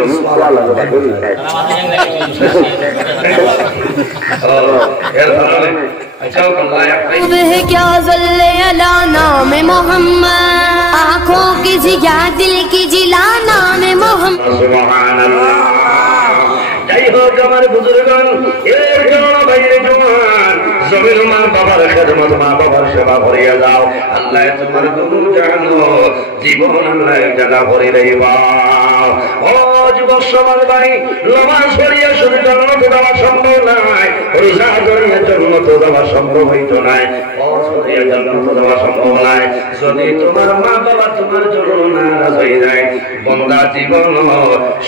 জমিন আল্লাহ করি क्या ज़ल्ले अला नाम मोहम्मद आँखों की जिया दिल की जिला नाम मोहम्मद सुभानाल्लाह যাই হোক আমার বুজুর্গণ এর জন্য বাইরে জওয়ান জমির মা বাবার খেদমত মা বাবার সেবা করিয়া যাও আল্লাহ তোমার গুণ জানো জীবন আল্লাহ জানা করে রইবা ও যুবক সমাজ ভাই নামাজ পড়িয়া শুধু জান্নাতে যাওয়া সম্ভব নয় রোজা ধরিয়া জান্নাতে যাওয়া সম্ভব হইতো না ও ধরিয়া জান্নাতে যাওয়া সম্ভব নয় যদি তোমার মা বাবা তোমার জন্য নারাজ হয়ে যায় বান্দা জীবন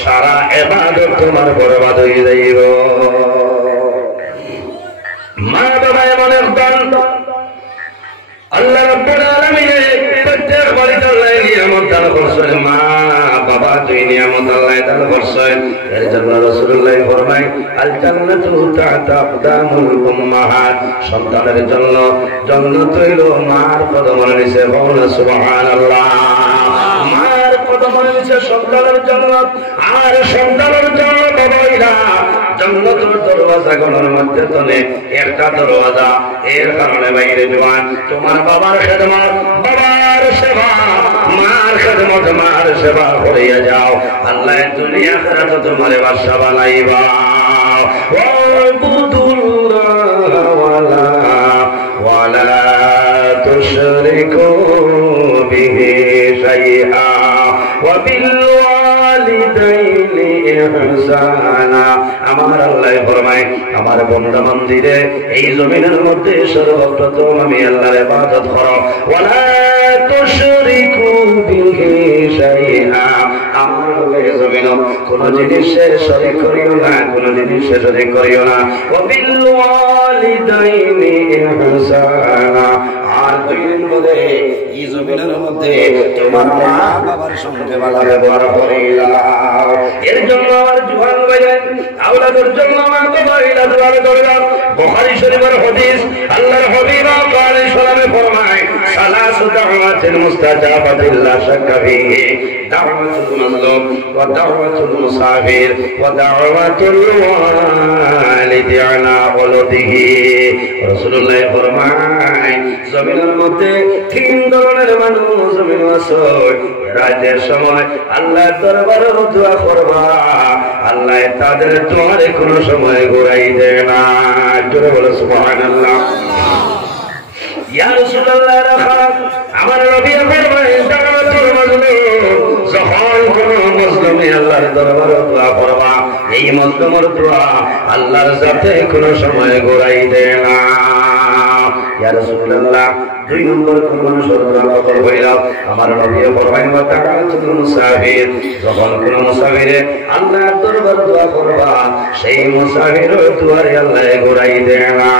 সারা ইবাদত তোমার বরবাদ হয়ে যাইব মা বাবা এমন একজন আল্লাহ রাব্বুল আলামিন প্রত্যেক বাড়িতে আল্লাহ নিয়ামত দান করছেন মা বাবা দুই নিয়ামত আল্লাহ দান করছেন এর জন্য রাসূলুল্লাহ ফরমায় আল জান্নাতু তা'তা আকদামুল উম্মাহাত সন্তানের জন্য জান্নাত হইল মার কদমের নিচে বলুন সুবহানাল্লাহ মার কদমের নিচে সন্তানের জান্নাত আর সন্তানের জন্য বাবাইরা জান্নাতের দরওয়াজাগুলোর মধ্যে তলে একটা দরওয়াজা এর কারণে বাইরে জওয়ান তোমার বাবার খেদমত বাবার সেবা মার খেদমত মার সেবা করিয়া যাও আল্লাহ দুনিয়া আখিরাতে তোমার বাদশা বানাইবা ওয়াবুদুল্লাহ ওয়ালা তুশরিকু বিহি শাইআ ওয়া বিল ওয়ালিদাইনি ইহসানা আমার আল্লাহ ফরমায় আমার বান্দা মন্দিরে এই জমিনের মধ্যে সর্বপ্রথম আমি আল্লাহর ইবাদত করো ওয়ালা তুশরিকু বিহি শাইআ আমার এই জমিন কোন জিনিসে শরীক করিও না কোন জিনিসে শরীক করিও না ওয়া বিল ওয়ালিদাইনি ইহসানা আর দুই বলে এই জমিনের মধ্যে তোমার মা বাবার সঙ্গে ভালো ব্যবহার করিলা এর জন্য আমার জওয়ান ভাইয়ের আওলাদের জন্য আমার বাবা ইলা দোয়া করলাম বুখারী শরীফের হাদিস আল্লাহর হাবিব আলাইহিস সালামে ফরমায় সালাসু দাওয়াতিল মুস্তাজাবাতিল লা শাক্কা ফিহি দাওয়াতুল মাজলুম ওয়া দাওয়াতুল মুসাফির ওয়া দাওয়াতুল ওয়ালিদি আলা ওয়ালাদিহি রাসূলুল্লাহ ফরমায় জমিনের মধ্যে তিন ধরনের মানুষ জমিন আছে রাতের সময় আল্লাহর দরবারে দোয়া করবা আল্লাহ তাদের দোয়ারে কোনো সময় ঘুরাই দেয় না জোরে বলো সুবহানাল্লাহ ইয়া রাসূলুল্লাহ আমার নবী ফরমায় দাওয়াতুল মাজলুম যখন কোনো মুসলিম আল্লাহর দরবারে দোয়া করবা এই মুসলিমের দোয়া আল্লাহর সাথে কোনো সময় ঘুরাই দেয় না ইয়া রাসূলুল্লাহ দুই নম্বর কোন মানুষের দোয়া কবুল হইলো আমার নবী ফরমায় ওয়া তাআতুল মুসাফির যখন কোন মুসাফিরে আল্লাহর দরবারে দোয়া করবা সেই মুসাফিরের দোয়ারে আল্লাহ ঘুরাই দেয় না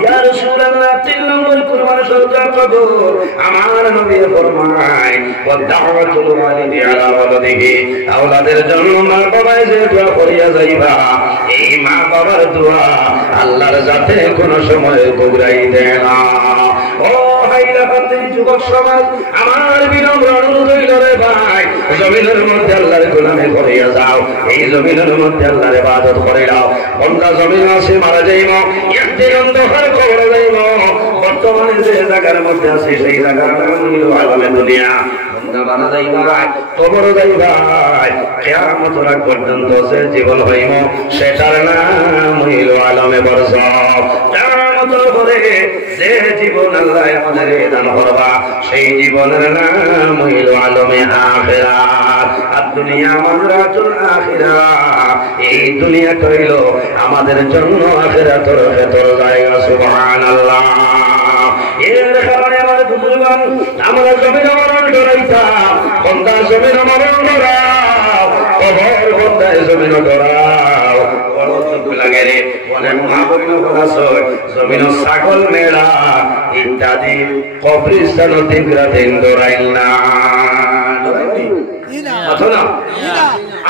ইয়া রাসূলুল্লাহ তিন নম্বর কোন মানুষের দোয়া কবুল আমার নবী ফরমায় ওয়া দাওয়াতুল ওয়ালিদি আলা ওয়ালাদিহি আওলাদের জন্য মা বাবায় যে দোয়া করিয়া যাইবা এই মা বাবার দোয়া আল্লাহর সাথে কোন সময় ঘুরাই দেয় না ও ভাইরা প্রত্যেক যুবক সমাজ আমার বিনম্র অনুরোধ হইল রে ভাই জমিনের মধ্যে আল্লাহর গোলামি করিয়া যাও এই জমিনের মধ্যে আল্লাহর ইবাদত করে যাও বান্দা জমিন আছে মারা যাইব একদিন অন্ধকার কবরে যাইব বর্তমানে যে জায়গার মধ্যে আছে সেই জায়গার নাম হইল আলামে দুনিয়া বান্দা মারা যাইবা কবর যাইবা কিয়ামতের আগ পর্যন্ত যে জীবন হইব সেটার নাম হইল আলামে বরযাখ করে যে জীবন আল্লাহ আমাদের দান করবা সেই জীবনের নাম হইল আলমে আখিরাত আর দুনিয়া মানরাতুল আখিরাত এই দুনিয়া হইল আমাদের জন্য আখিরাতের ভেতর জায়গা সুবহানাল্লাহ এর কারণে আমার বুজুর্গগণ আমরা জমিন মরণ ডরাইতাম বান্দা জমিন মরণ ডরাও কবর বান্দা জমিন ডরাও লাগে রে অনেক জমিন ছাগল মেলা ইত্যাদি কবরিস্তান দিন দৌড়াইল না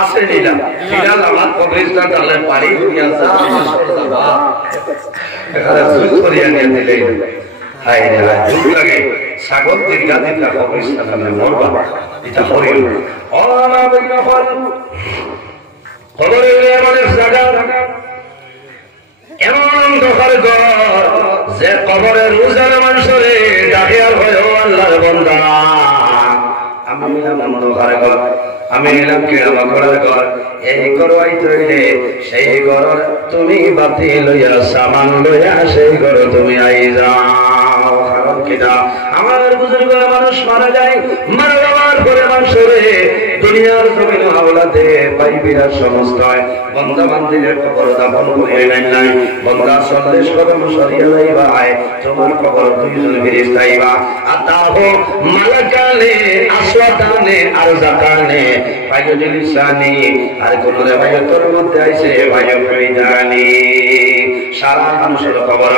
আছে নিলাম ফিরাল আমার কবরিস্তান তাহলে পারি দুনিয়া এখানে করিয়া নিয়ে দিলে হাই রে দুঃখ লাগে ছাগল দীর্ঘা দিতা কবরস্থানে মরবা এটা হইল অনা বিনা ফল কবরে এমন এক জায়গা এমন দখল ঘর যে কবরের রোজার মানুষরে ডাকে আর হয় ও আল্লাহর বান্দা আমি এলাম অন্ধকার ঘর আমি এলাম কেড়ামা করার ঘর এই ঘর আইতে সেই ঘর তুমি বাতি লইয়া সামান লইয়া সেই ঘর তুমি আই যাও কারণ কিনা আমার বুজুর্গ মানুষ মারা যায় মারা যাওয়ার পরে মানুষরে দুনিয়ার জমিন হাওলাতে পাই বিরাট সমস্ত হয় বন্দা বান্দিদের কবর দাফন করে নাই বন্দা 40 কদম সরিয়া যাইবা তোমার কবর দুইজন ফেরেশতা আইবা আতাহু মালাকানে আসওয়াতানে আরজাকানে ফায়ুল লিসানি আর কোন রিওয়ায়াতের মধ্যে আইছে ফায়ুল ফিদানি সারা মানুষের কবর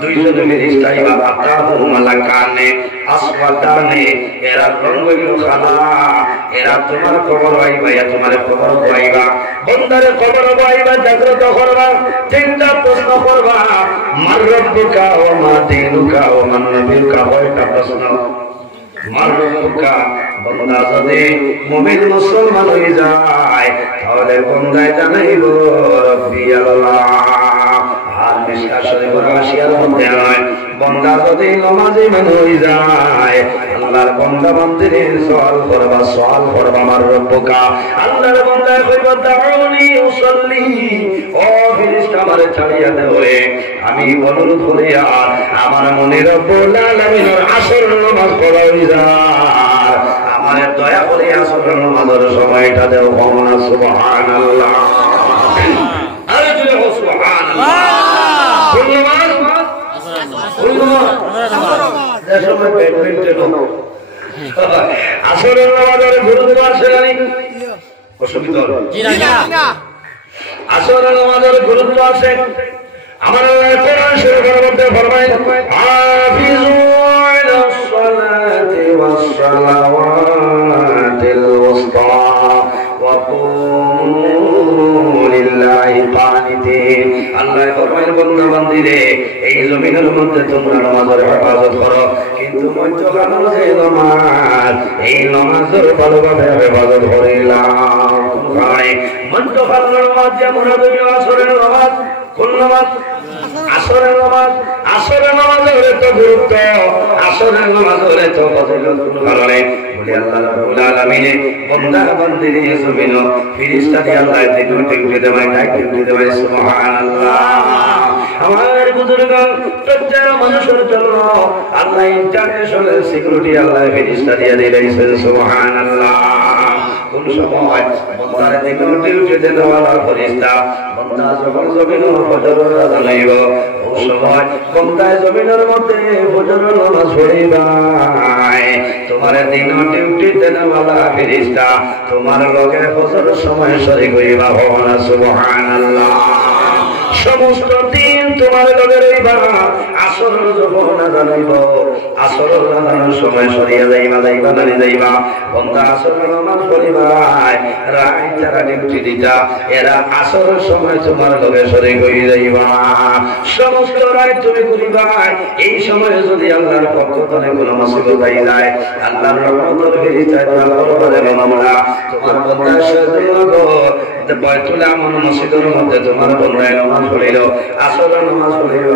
দুইজন ফেরেশতা আইবা আতাহু মালাকানে আসওয়াতানে এরা রঙ্গিল খালা এরা তোমার কবর আইবা তোমার কবর আইবা বন্দারে কবর আইবা জাগ্রত করবা তিনটা প্রশ্ন করবা মার রব্বুকা ওয়া মা দীনুকা ওয়া মান নবিয়ুকা কয়টা প্রশ্ন মার রব্বুকা বন্দা যদি মুমিন মুসলমান হয়ে যায় তাহলে বন্দায় জানাইব রব্বি আল্লাহ আর মিশকা শরীফের আসিয়ার মধ্যে নয় বন্দা যদি নামাজি হয়ে যায় আল্লাহর বান্দা বান্দিদের সওয়াল করবা মার রব্বুকা আল্লাহর বান্দা কইবা দাউনি উসাল্লি ও ফেরেশতা আমারে ছাড়িয়া দেওয়ে আমি অনুরোধ করি আর আমার মনে রব্বুল আলামিনের আসর নামাজ পড়াই যায় আমারে দয়া করে আসর নামাজের সময়টা দেও ভগবান সুবহানাল্লাহ আরে তুমি সুবহানাল্লাহ আসরের নামাজের গুরুত্ব আছে জানি অসুবিধা আসরের নামাজের গুরুত্ব আছে আমার কোরআন শরীফের মধ্যে ফরমায় হাফিজু আলাস সালাতি ওয়াস সালাওয়াতিল ওয়াসতা ওয়া কুমু লিল্লাহি কানিতিন আল্লাহ ফরমায় বান্দা বান্দিরে এই জমিনের মধ্যে তোমরা নামাজের হেফাজত করো কিন্তু মধ্যখানে যে নামাজ এই নামাজের ভালোভাবে হেফাজত করিলাম কারণে মধ্যখানে নামাজ যেমন আসরের নামাজ কোন নামাজ আসরের নামাজ আসরের তো গুরুত্ব আসরের নামাজের তো ফজিলত কোন কারণে বলি আল্লাহ রাব্বুল আলামিন বান্দা বান্দির জমিন ফেরেশতা দিয়ে আল্লাহ দিনতে উঠে দেয় ডাকে উঠে দেয় সুবহানাল্লাহ আমার বুজুর্গ প্রত্যেক মানুষের জন্য আল্লাহ ইন্টারন্যাশনাল সিকিউরিটি আল্লাহ ফেরেশতা দিয়ে দিয়েছেন সুবহানাল্লাহ কোন সময় বান্দার দিকে উঠে দেওয়ালা ফেরেশতা বান্দা যখন জমিন ফজর আযান হইব ওই সময় বান্দা জমিনের মধ্যে ফজর নামাজ পড়িবা তোমার দিন ডিউটি দেওয়ালা ফেরেশতা তোমার লগে ফজর সময় শরীক হইবা ভগবান সুবহানাল্লাহ সমস্ত দিন তোমার লগে রইবা আসর যখন আযান হইব আসর আযানের সময় সরিয়া যাইবা বান্দা আসর নামাজ পড়িবা রাত যারা ডিউটি দিতা এরা আসরের সময় তোমার লগে শরীক হয়ে যাইবা সমস্ত রাত তুমি করিবা এই সময়ে যদি আল্লাহর পক্ষ থেকে কোনো মুসিবত আই যায় আল্লাহর রহমতের ফেরেশতা দরবারে মামলা তোমার বান্দার সাথে লাগো বাইতুল আমন মসজিদের মধ্যে তোমার বান্দায় নামাজ পড়িল আসর নামাজ পড়িল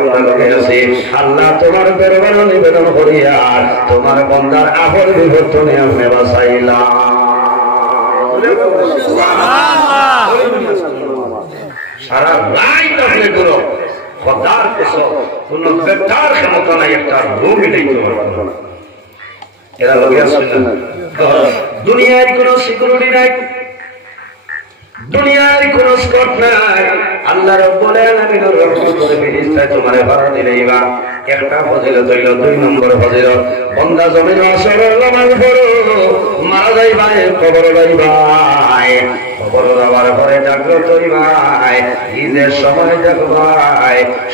আল্লাহ তোমার দরবারে নিবেদন করিয়া তোমার বান্দার আহর বিপর্যয় আমি বাঁচাইলাম সারা রাত আপনি করো খোদার কসম কোন বেটার ক্ষমতা নাই একটা রোগী নেই তোমার এরা লোকে আসছেন দুনিয়ার কোন সিকিউরিটি নাই দুনিয়ার কোন স্কট নাই আল্লাহ রাব্বুল আলামিনের রহমতের ফেরেশতা তোমারে ভাড়া দিলেইবা একটা ফজিলত হইল 2 নম্বর ফজিলত বান্দা জমিন আসরের নামাজ পড়ো মারা যাইবা কবর যাইবা কবর যাওয়ার পরে জাগ্রত হইবা ঈদের সময় দেখবা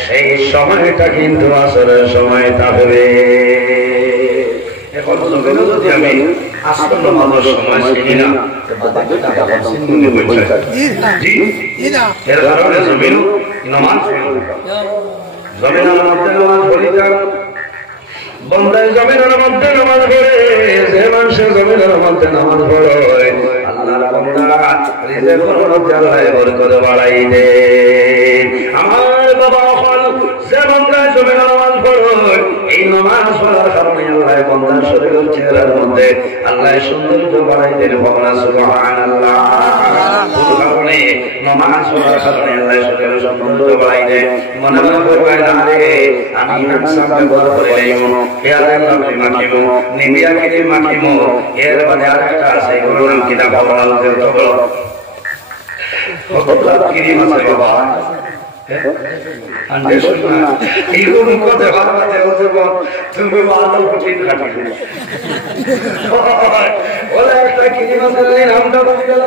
সেই সময়টা কিন্তু আসরের সময় থাকবে এখন যদি আমি আসর নামাজের সময় চিনি না এর কারণে জমিন নামাজ পড়িতাম বন্দায় জমিনের মধ্যে নামাজ পড়ে, যে মানুষের জমিনের মধ্যে নামাজ পড়ে আল্লাহর বান্দা রিজিকের মধ্যে আল্লাহ বরকত বাড়াই দেন। আমার বাবা হল যে বন্দায় জমিনের নামাজ পড়ে, এই নামাজ পড়ার কারণে আল্লাহ বান্দার শরীরের চেহারার মধ্যে আল্লাহ সৌন্দর্য বাড়াই দেন। ভগবান সুবহানাল্লাহ। কোন কারণে নামাজ পড়ার কারণে আল্লাহ শরীরের সৌন্দর্য বাড়াই দেন। মনে মনে করবে না রে আমি ইনসান ব্যবহার করে নেব, পেয়ারে লাভে মাখিমো, নিবিয়া কিনে মাখিমো, এর বাদে আরেকটা আছে এগুলো নাম কিনা ভগবান কিনে মাছে বাবা তুমি বাদল কঠিন খাটি ওরা একটা কিনে মাছের নামটা বলে গেল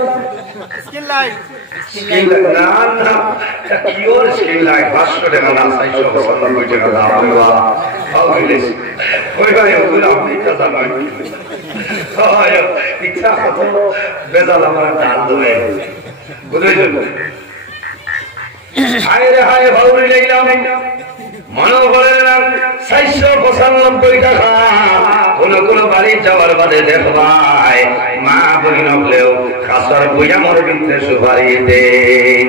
বেজাল আমার ডাল ধরে বুঝেছেন। হায় রে হায় ভাউরি লাইলাম মনে করেন না 495 টাকা কোন কোন বাড়ি যাওয়ার বাদে দেখবাই মা বহিন হলেও খাসর বইয়া মর বিনতে সুপারি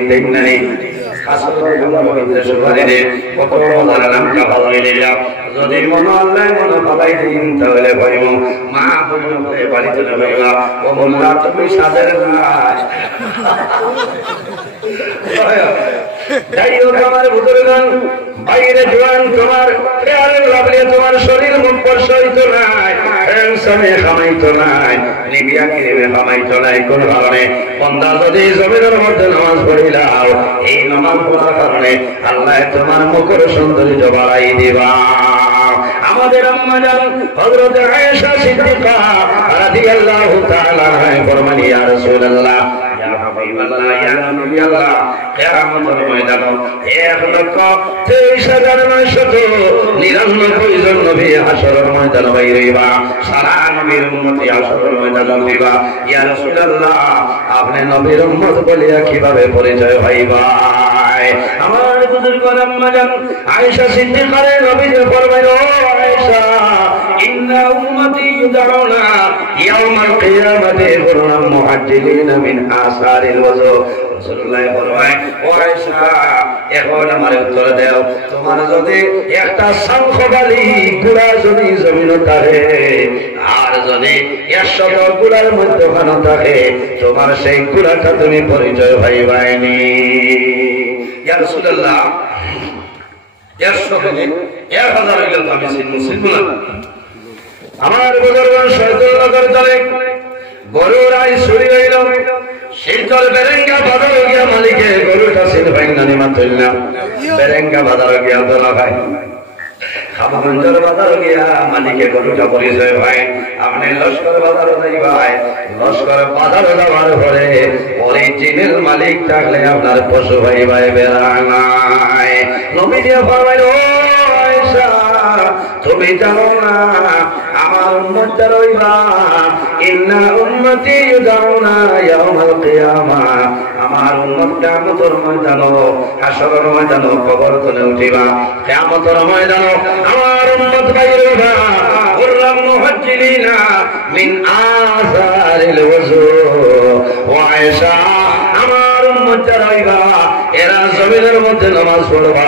দেন নাই, খাসর বইয়া সুপারি দে কত মজার নামটা ভালোই নিলাম। যদি মনে আল্লাহ মনে পালাই দিন তাহলে ভাইব মা বহিন হলে বাড়িতে যাবে ও মোল্লা তুমি সাদের নাই। যাই হোক আমার বুজুর্গান বাইরে জোয়ান তোমার পেয়ারের লাভলে তোমার শরীর মুখ পর্ষিত নাই, সময় খামাইতো নাই, নিবিয়া কিনে খামাইতো নাই। কোন কারণে বন্দা যদি জমিনের মধ্যে নামাজ পড়িলাও, এই নামাজ পড়ার কারণে আল্লাহ তোমার মুখের সৌন্দর্য বাড়াই দিবা। আমাদের আম্মা জান হযরত আয়েশা সিদ্দিকা রাদিয়াল্লাহু তাআলা আনহা ফরমান ইয়া রাসূলুল্লাহ ইয়া হাবিবাল্লাহ ইয়া নবিয়াল্লাহ কিয়ামতের ময়দানে 1,23,999 জন নবী হাশরের ময়দানে বাইরেবা, সারা নবীর উম্মতি হাশরের ময়দানে হইবা। ইয়া রাসূলুল্লাহ আপনি নবীর উম্মত বলিয়া কিভাবে পরিচয় হইবা? আমার বুজুর্গ আম্মা জান আয়েশা সিদ্দিকা নবীজি ফরমায় ও আয়েশা ইন্না উম্মতি ইউদাউনা ইয়াউমাল কিয়ামাতি গুররাম মুআজ্জিলিনা মিন আসারিল ওযু। রাসূলুল্লাহ ফরমায় ও আয়েশা এখন আমার উত্তর দাও, তোমার যদি একটা শঙ্খবালি গুড়া যদি জমিনে থাকে আর যদি 100 গুড়ার মধ্যখানে থাকে, তোমার সেই গুড়াটা তুমি পরিচয় পাইবাইনি। ইয়া রাসূলুল্লাহ 100 থেকে 1000 গেল আমি সিনবো না। আমার বুজুর্গগণ শয়তান চলে গরুর আই ছুরি হইল, শিলচর বেরেঙ্গা বাজার গিয়া মালিকে গরুটা সিল ভাঙ্গানি মাতইলা, বেরেঙ্গা বাজার গিয়া দলা ভাই খাবাঞ্জর বাজার গিয়া মালিকে গরুটা পরিচয় ভাই। আপনি লস্কর বাজার যাই ভাই, লস্কর বাজার যাওয়ার পরে অরিজিনাল মালিক থাকলে আপনার পশু ভাই ভাই বেড়া নাই। নবীজি ফরমাইল ও আয়েশা তুমি জানো না আমার উম্মত রইবা ইন্না উম্মতি ইউদাউনা ইয়াউমাল কিয়ামা, আমার উম্মত কিয়ামতের ময়দানে হাশরের ময়দানে কবর তলে উঠিবা। কিয়ামতের ময়দানে আমার উম্মত বাইরেবা গুররাম মুহাজ্জিলিনা মিন আসারিল ওযু। ও আয়েশা আমার উম্মত রইবা এরা জমিনের মধ্যে নামাজ পড়বা,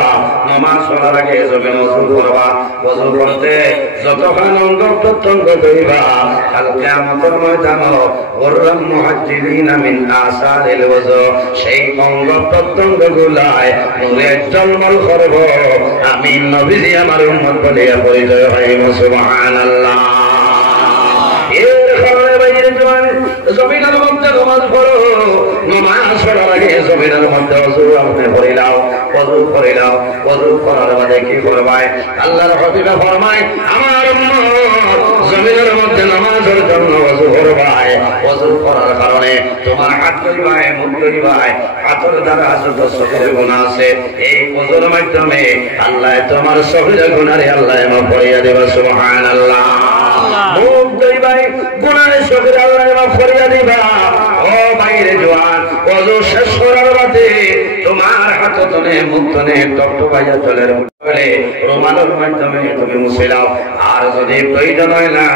নামাজ পড়ার আগে জমিন ওযু করবা, ওযু করতে যতক্ষণ অঙ্গ প্রত্যঙ্গ ধরিবা কাল কিয়ামতের ময়দানে গুররাম মুহাজ্জিলিনা মিন আসারিল ওযু, সেই অঙ্গ প্রত্যঙ্গ গুলায় নূরে জলমল করব। আমি নবীজি আমার উম্মত বলিয়া পরিচয় হইব। সুবহানাল্লাহ। এর কারণে বাইরে জওয়ান জমিনের মধ্যে নামাজ পড়ো, নামাজ পড়ার আগে জমিনের মধ্যে ওযু আপনি পড়িলাও, ওযু করিলাও, ওযু করার বাদে কি করবাই? আল্লাহর হাবিব ফরমায় আমার উম্মত জমিনের মধ্যে নামাজের জন্য ওযু করবাই, ওযু করার কারণে তোমার হাত ধরিবাই, মুখ ধরিবাই, হাতের দ্বারা যত সগীরা গুনাহ আছে এই ওযুর মাধ্যমে আল্লাহ তোমার সগীরা গুনাহে আল্লাহ মাফ করিয়া দেবে। সুবহানাল্লাহ। মুখ ধরিবাই, গুনাহে সগীরা আল্লাহ মাফ করিয়া দিবা। ও বাইরে জওয়ান ওযু শেষ করার বাদে তোমার হাত তনে মুখ তনে টপটপাইয়া চলে রুমালের মাধ্যমে তুমি মুছে দাও। আর যদি প্রয়োজন হয় না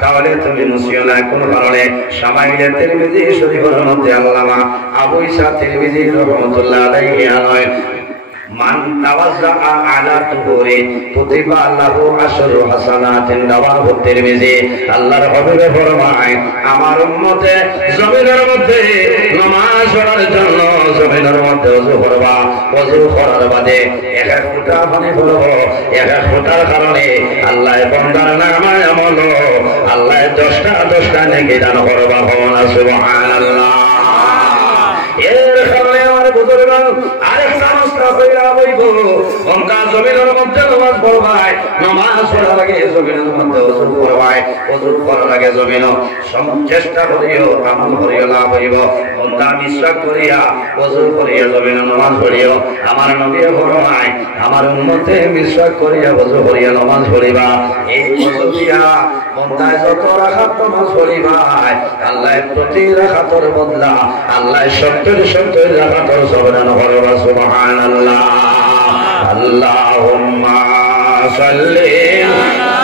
তাহলে তুমি মুছিও না। কোন কারণে শামাইলে তিরমিজি শরীফের মধ্যে আল্লামা আবু ইসা তিরমিজি রাহমাতুল্লাহ আলাইহি আনয় মান তাওয়াজ্জা আলা তুহুরি কুতিবা লাহু আশরু হাসানাতিন রাওয়াহু তিরমিজি। আল্লাহর হাবিবে ফরমায় আমার উম্মতে জমিনের মধ্যে নামাজ পড়ার জন্য জমিনের মধ্যে ওযু করবা, ওযু করার বাদে এক এক ফোঁটা পানি পড়বো, এক এক ফোঁটার কারণে আল্লাহ বান্দার নামায় আমল আল্লাহ 10টা নেকি দান করবা। সুবহানাল্লাহ। এর কারণে আমার বুজুর্গগণ আরেকটা রাস্তা কইরা বইব ওমকা জমিনের মধ্যে নামাজ পড়বাই, নামাজ পড়ার আগে জমিনের মধ্যে ওযু করবাই, ওযু করার আগে জমিনও চেষ্টা করিও আমল করিও লাভ হইব। বন্দা বিশ্বাস করিয়া ওযু করিয়া জমিনে নামাজ পড়িও। আমার নবী ফরমায় আমার উম্মতে বিশ্বাস করিয়া ওযু করিয়া নামাজ পড়িবা। এই ওযু দিয়া বন্দা যত রাকাত নামাজ পড়িবাই আল্লাহ প্রতি রাকাতের বদলা আল্লাহ 70 রাকাতের সবদান করবা। সুবহানাল্লাহ। আল্লাহুম্মা সাল্লি আলা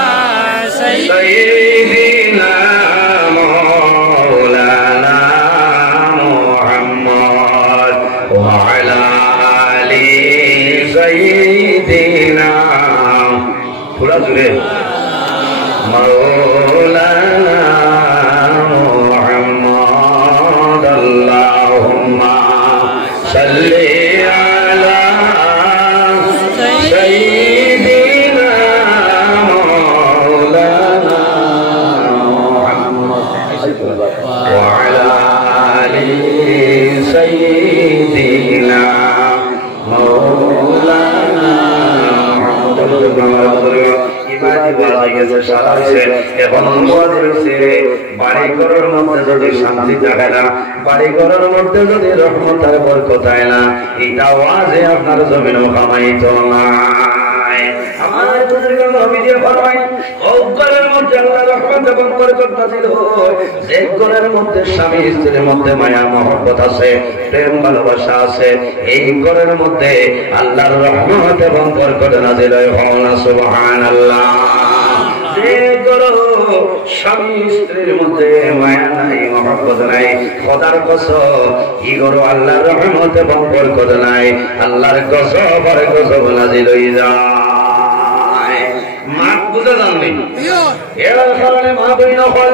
সাইয়্যিদিনা মাওলানা মুহাম্মদ ওয়া আলা আলি সাইয়্যিদিনা পুরা জুড়ে মাওলানা মুহাম্মদ। আল্লাহুম্মা সাল্লি আলা সাইয়্যিদিনা মাওলানা মুহাম্মদ ওয়া আলা আলি সাইয়্যিদিনা মাওলানা মুহাম্মদ। বাড়িঘরের মধ্যে যদি শান্তি থাকে না, বাড়িঘরের মধ্যে যদি রহমত আর বরকত হয় না, এটা ওয়াজে আপনার জমিনও কামাইতো না। আমার বুজুর্গগণ নবীজি ফরমায় ও ঘরের মধ্যে আল্লাহর রহমত এবং বরকত নাযিল হয় যে ঘরের মধ্যে স্বামী স্ত্রীর মধ্যে মায়া মহব্বত আছে, প্রেম ভালোবাসা আছে, এই ঘরের মধ্যে আল্লাহর রহমত এবং বরকত নাযিল হয়। সুবহানাল্লাহ। যে ঘর স্বামী স্ত্রীর মধ্যে মায়া নাই মহব্বত নাই, খোদার কসম এই ঘর আল্লাহর রহমত এবং বরকত নাই, আল্লাহর গজব আর গজব নাযিল হয়ে যায়। মা বুঝে জানবে এর কারণে মা বই নকল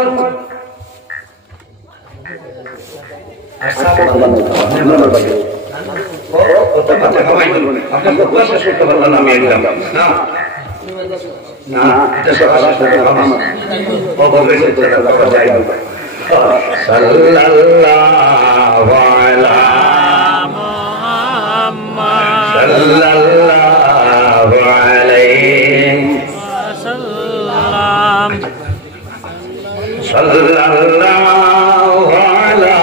সাল্লাল্লাহু আলা মুহাম্মদ সাল্লাল্লাহু আলাইহি ওয়াসাল্লাম সাল্লাল্লাহু আলা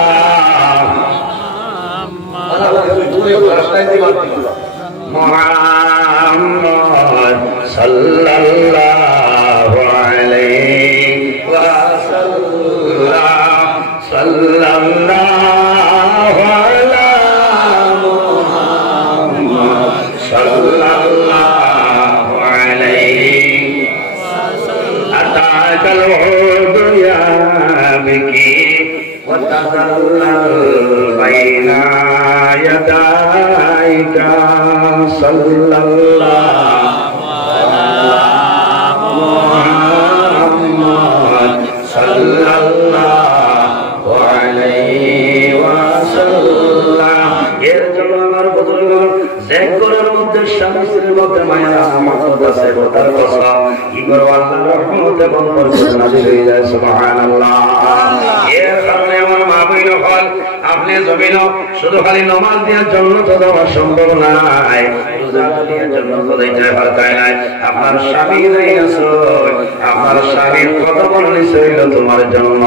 মুহাম্মদ সাল্লাল্লাহু আলাইহি ওয়াসাল্লাম সাল্লাল্লাহু আলা মুহাম্মদ সাল্লাল্লাহু আলাইহি ওয়াসাল্লাম। আতাকাল হুদু ইয়া বিকি ওয়া তাযাল্লাল বাইনা ইয়াদাইকা সাল্লাল্লাহু আলা মুহাম্মদ সাল্লাল্লাহু আলাইহি ওয়াসাল্লাম। এর জন্য আমার বুজুর্গগণ যে ঘরের মধ্যে স্বামী স্ত্রীর মধ্যে মায়া মহব্বত আছে খোদার কসম এই ঘর আল্লাহর রহমত এবং বরকত নাযিল হয়ে যায়। সুবহানাল্লাহ। এর কারণে আমার মা বইন হল আপনি জমিন শুধু খালি নামাজ দেওয়ার জন্য তো দেওয়া সম্ভব নাই, রোজা দেওয়ার জন্য তো দিতে পারতাই নাই। আপনার স্বামী নাই আছো, আপনার স্বামীর কত বড় নিশ্চয় হইল তোমার জন্য।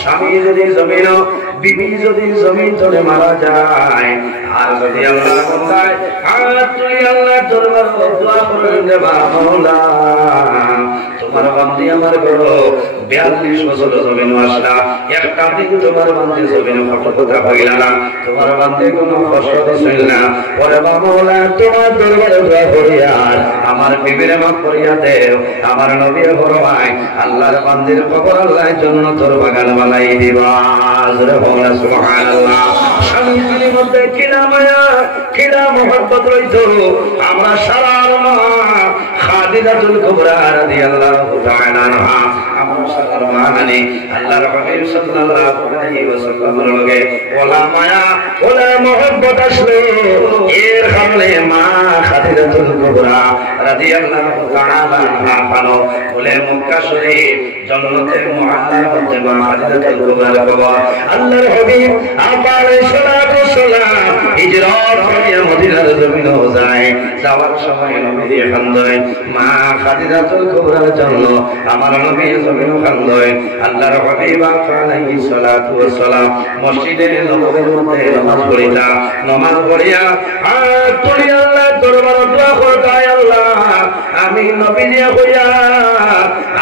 স্বামী যদি জমিন বিবি যদি জমিন চলে মারা যায় আর যদি আল্লাহ বন্দায় হাত তুলি আল্লাহর দরবারে দোয়া করেন রে মাওলা তোমার বান্দি আমার বড় 42 বছর জমিন আসলা, একটা দিন তোমার বান্দি জমিন কথা হইলা না, তোমার বান্দি কোনো কষ্ট দিছিল না। পরে মাওলা তোমার দরবারে দোয়া করিয়া আমার বিবিরে মাফ করিয়া দেও। আমার নবী ফরমায় আল্লাহর বান্দির কবর আল্লাহ জান্নাতের বাগান বানাই দিবা। সুবহানাল্লাহ। স্বামী স্ত্রীর মধ্যে কিনা মায়া কিনা মহব্বত রইত। আমরা সারা মা খাদিজাতুল কুবরা রাদিয়াল্লাহু তাআলা আনহা আমরা সারা মা মানে আল্লাহর হাবিব সাল্লাল্লাহু আলাইহি ওয়াসাল্লামের লগে ওলা মায়া ওলা মহব্বত আসলো। এর কারণে মা খাদিজাতুল কুবরা রাদিয়াল্লাহু তাআলা আনহা পানো বলে মক্কা শরীফ জান্নাতের মুআল্লার মধ্যে মা খাদিজাতুল কুবরার কবর। আল্লাহর হাবিব আলাইহিস সালাতু ওয়াসসালাম হিজরত করে মদিনার জমিনে যায়। যাওয়ার সময় নবী খান্দয় মা খাদিজাতুল কুবরার জন্য আমার নবী জমিনে খান্দয়। আল্লাহর হাবিব আলাইহিস সালাতু ওয়াসসালাম মসজিদে নববীর মধ্যে নামাজ পড়িতা। নামাজ পড়িয়া হাত তুলি আল্লাহর দরবারে দোয়া করতায়, আল্লাহ আমি নবী দিয়া হইয়া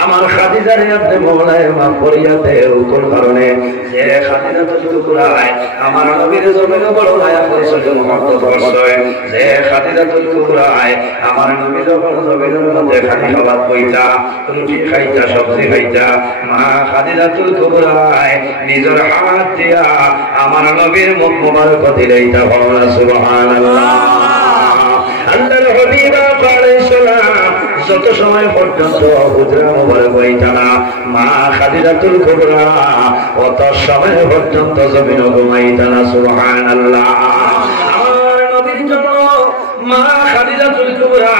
আমার খাদিজারে আপনি মওলায়ে মাফ করিয়া দেও। কোন কারণে যে খাদিজাতুল কুবরা আমার নবীর জমিনে বড় মায়া করেছিল, মহব্বত করছে। যে খাদিজাতুল কুবরা আমার নবীর জমিনের মধ্যে খালি খাবার কইতা, রুটি খাইতা, সবজি খাইতা। মা খাদিজাতুল কুবরা নিজের হাত দিয়া আমার নবীর মুখ মোবারক দিলেইতা। সুবহানাল্লাহ। আল্লাহর হাবিব আলাইহিস সালাম যত সময় পর্যন্ত হুজরা মোবারক হইতা না মা খাদিজাতুল কুবরা অত সময় পর্যন্ত জমিনে ঘুমাইতা না। সুবহানাল্লাহ। আমার নবীর জন্য মা খাদিজাতুল কুবরা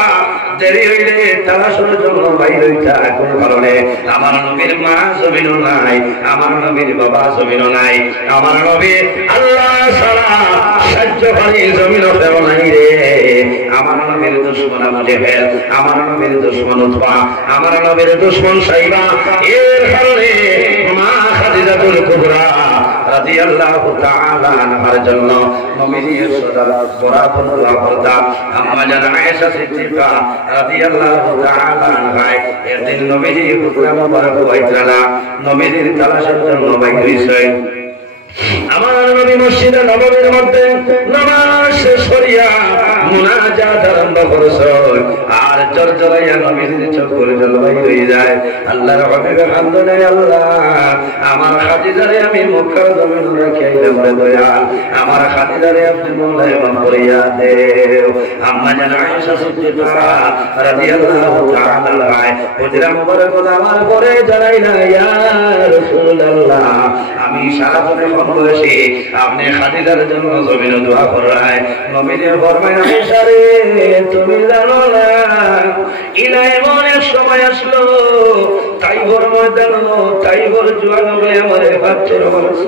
দেরি হইলে তালাশের জন্য বাইর হইতা। কোন কারণে আমার নবীর মা জমিনও নাই, আমার নবীর বাবা জমিনও নাই, আমার নবীর আল্লাহ ছাড়া সাহায্যকারী জমিনও কেউ নাই রে। আমার নবীর দুশমন আবু জেহেল, আমার নবীর দুশমন উতবা, আমার নবীর দুশমন সাইবা। এর কারণে মা খাদিজাতুল কুবরা রাদিয়াল্লাহু তাআলা আনহার জন্য নবীর সদর বরাবর দোয়া করতা। আম্মা জান আয়েশা সিদ্দিকা রাদিয়াল্লাহু তাআলা আনহা একদিন নবীর হুজরা মোবারক হইতরা নবীর তালাশের জন্য বাইর হইছে। আমার নবী মসজিদে নববীর মধ্যে নামাজ শেষ করিয়া মুনাজাত আরম্ভ করছে। আর চরচরাইয়া নবীর চোখের জল বাইর হয়ে যায়। আল্লাহর হাবিব কান্দে, আল্লাহ আমার খাদিজারে আমি মক্কার জমিনে রেখে আইলাম রে দয়াল, আমার খাদিজারে আপনি মওলায়ে মাফ করিয়া দেও। আম্মা জান আয়েশা সিদ্দিকা রাদিয়াল্লাহু তাআলা আনহা হুজরা মোবারক আমার পরে জানাইলা, ইয়া রাসূলুল্লাহ আমি সারা বয়সে আপনি খাদিজার জন্য জমিনে দোয়া করায়। নবীর ফরমায়, আয়েশা রে তুমি জানো না ইলা এমন এক সময় আসলো তাইবর ময়দান, তাইবর জোয়ান হয়ে আমার বাচ্চার মানুষ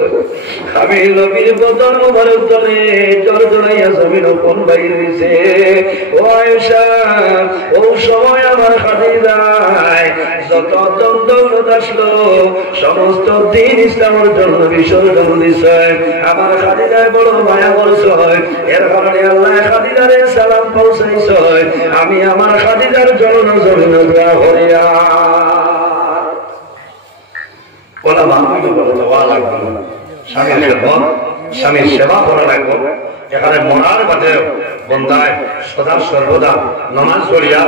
আমি নবীর বদন মোবারক তলে জোর জড়াইয়া জমিন কোন বাইর হইছে। ও আয়েশা ও সময় আমার খাদিজায় যত দৌলত আসলো সমস্ত দিন ইসলামের জন্য বিসর্জন দিছে। আমার খাদিজায় বড় মায়া করছে, এর কারণে আল্লাহ খাদিজারে সালাম পৌঁছাইছে। আমি আমার খাদিজার জন্য জমিন দোয়া করিয়া বলা মানুষ দোয়া লাগবে না। স্বামীর সেবা করা লাগবে। এখানে মরার বাদে বন্দায় সদা সর্বদা নামাজ পড়িয়া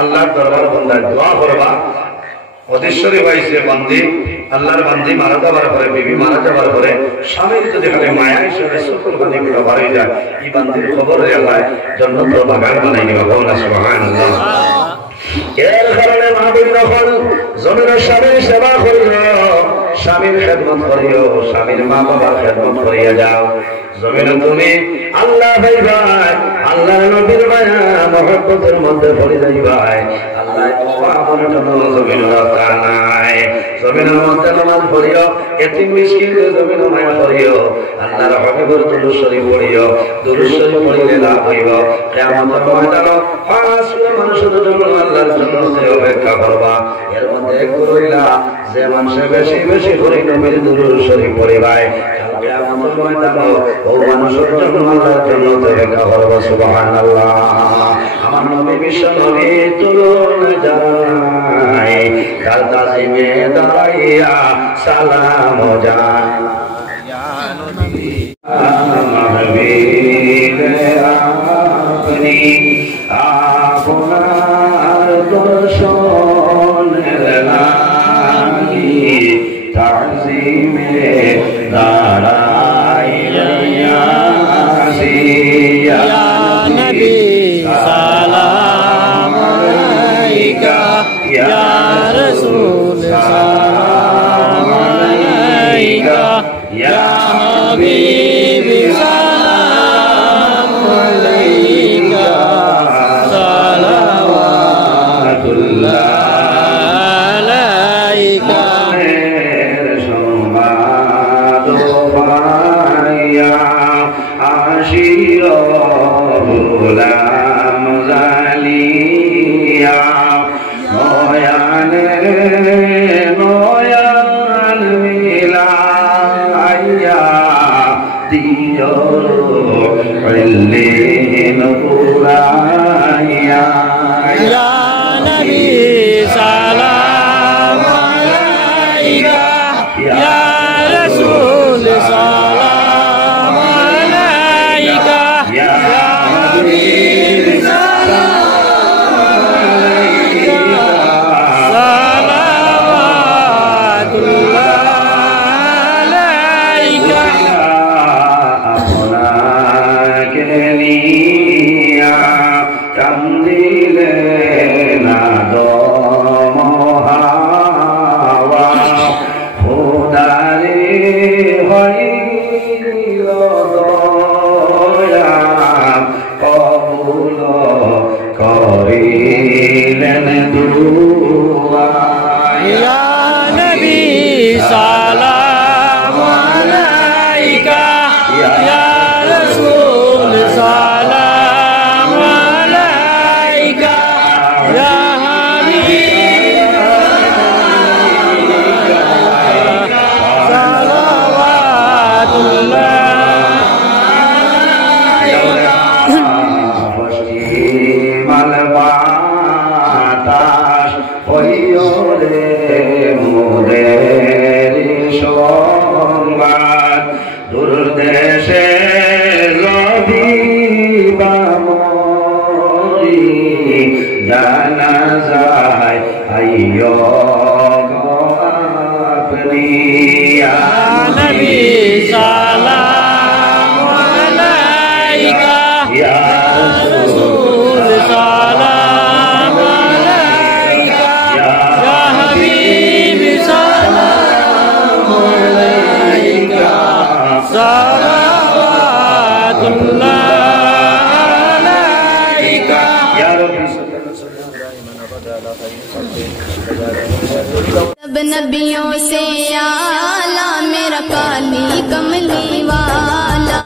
আল্লাহর দরবার বন্দায় দোয়া করবা। অধীশ্বরী হয়েছে বান্দি, আল্লাহর বান্দি মারা যাবার পরে, বিবি মারা যাবার পরে স্বামীর যদি এখানে মায়া হিসেবে সকল বাণী গুলো বার হয়ে যায়, এই বান্দির খবরে আল্লাহ জান্নাতের বাগান বানাই দিবা। সুবহানাল্লাহ। এর কারণে মাহবুব যখন জমিনের স্বামীর সেবা করিল, স্বামীর খেদমত করিও, স্বামীর মা বাবার খেদমত করিয়া যাও। জমিনে তুমি আল্লাহ ভাই ভাই আল্লাহ নবীর মায়া মহব্বতের মধ্যে পড়ে যাই ভাই। আল্লাহ আমার জন্য জমিন রাস্তা নাই, জমিনের মধ্যে নামাজ পড়িও, এতিম মিসকিনকে জমিনে মায়া করিও, আল্লাহর হাবিবের দুরূদ শরীফ পড়িও। দুরূদ শরীফ পড়িলে লাভ হইব কিয়ামতের ময়দানে পাঁচ মানুষের জন্য আল্লাহর জন্য অপেক্ষা করবা। এর মধ্যে এক কইলা যে মানুষে বেশি বেশি বেশি করে নবীর দুরূদ শরীফ পড়ে ভাই কিয়ামত ময়দানে ও মানুষের জন্য আল্লাহর জন্য দেখা করব সুবহানাল্লাহ আমার নবী বিশ্ব নবী তুলন যায় তার তাজিমে দাঁড়াইয়া সালাম জান ইয়া নবী আপনি আপনার দর্শনের লাগি তাজিমে দাঁড়াইয়া ইয়া নবী সালাম আলাইকা ইয়া রাসূল সালাম আলাইকা ইয়া হাবিবি সালাম আলাইকা সালাওয়াতুল্লাহ আলাইকা সংবাদ পাইয়া আশির গোলাম জালিয়া নয়ানে নয়ান মিলাইয়া দিও ইল্লিন পুরাইয়া ইয়া নবী সালাম আলাইকা ইয়া রাসূল সালাম আলাইকা ইয়া হাবিব সালাম আলাইকা সালাওয়াতুল্লাহ আলাইকা আপনাকে নিয়া কান্দিলে না দমহাওয়া খোদারে হইল দয়া কবুল করিলেন দুআ ইয়া নবী সালাম আলাইকা ইয়া রাসূল সালাম আলাইকা ইয়া হাবিব সালাওয়াতুল্লাহ পশ্চিমাল বাতাস হইও রে মোদের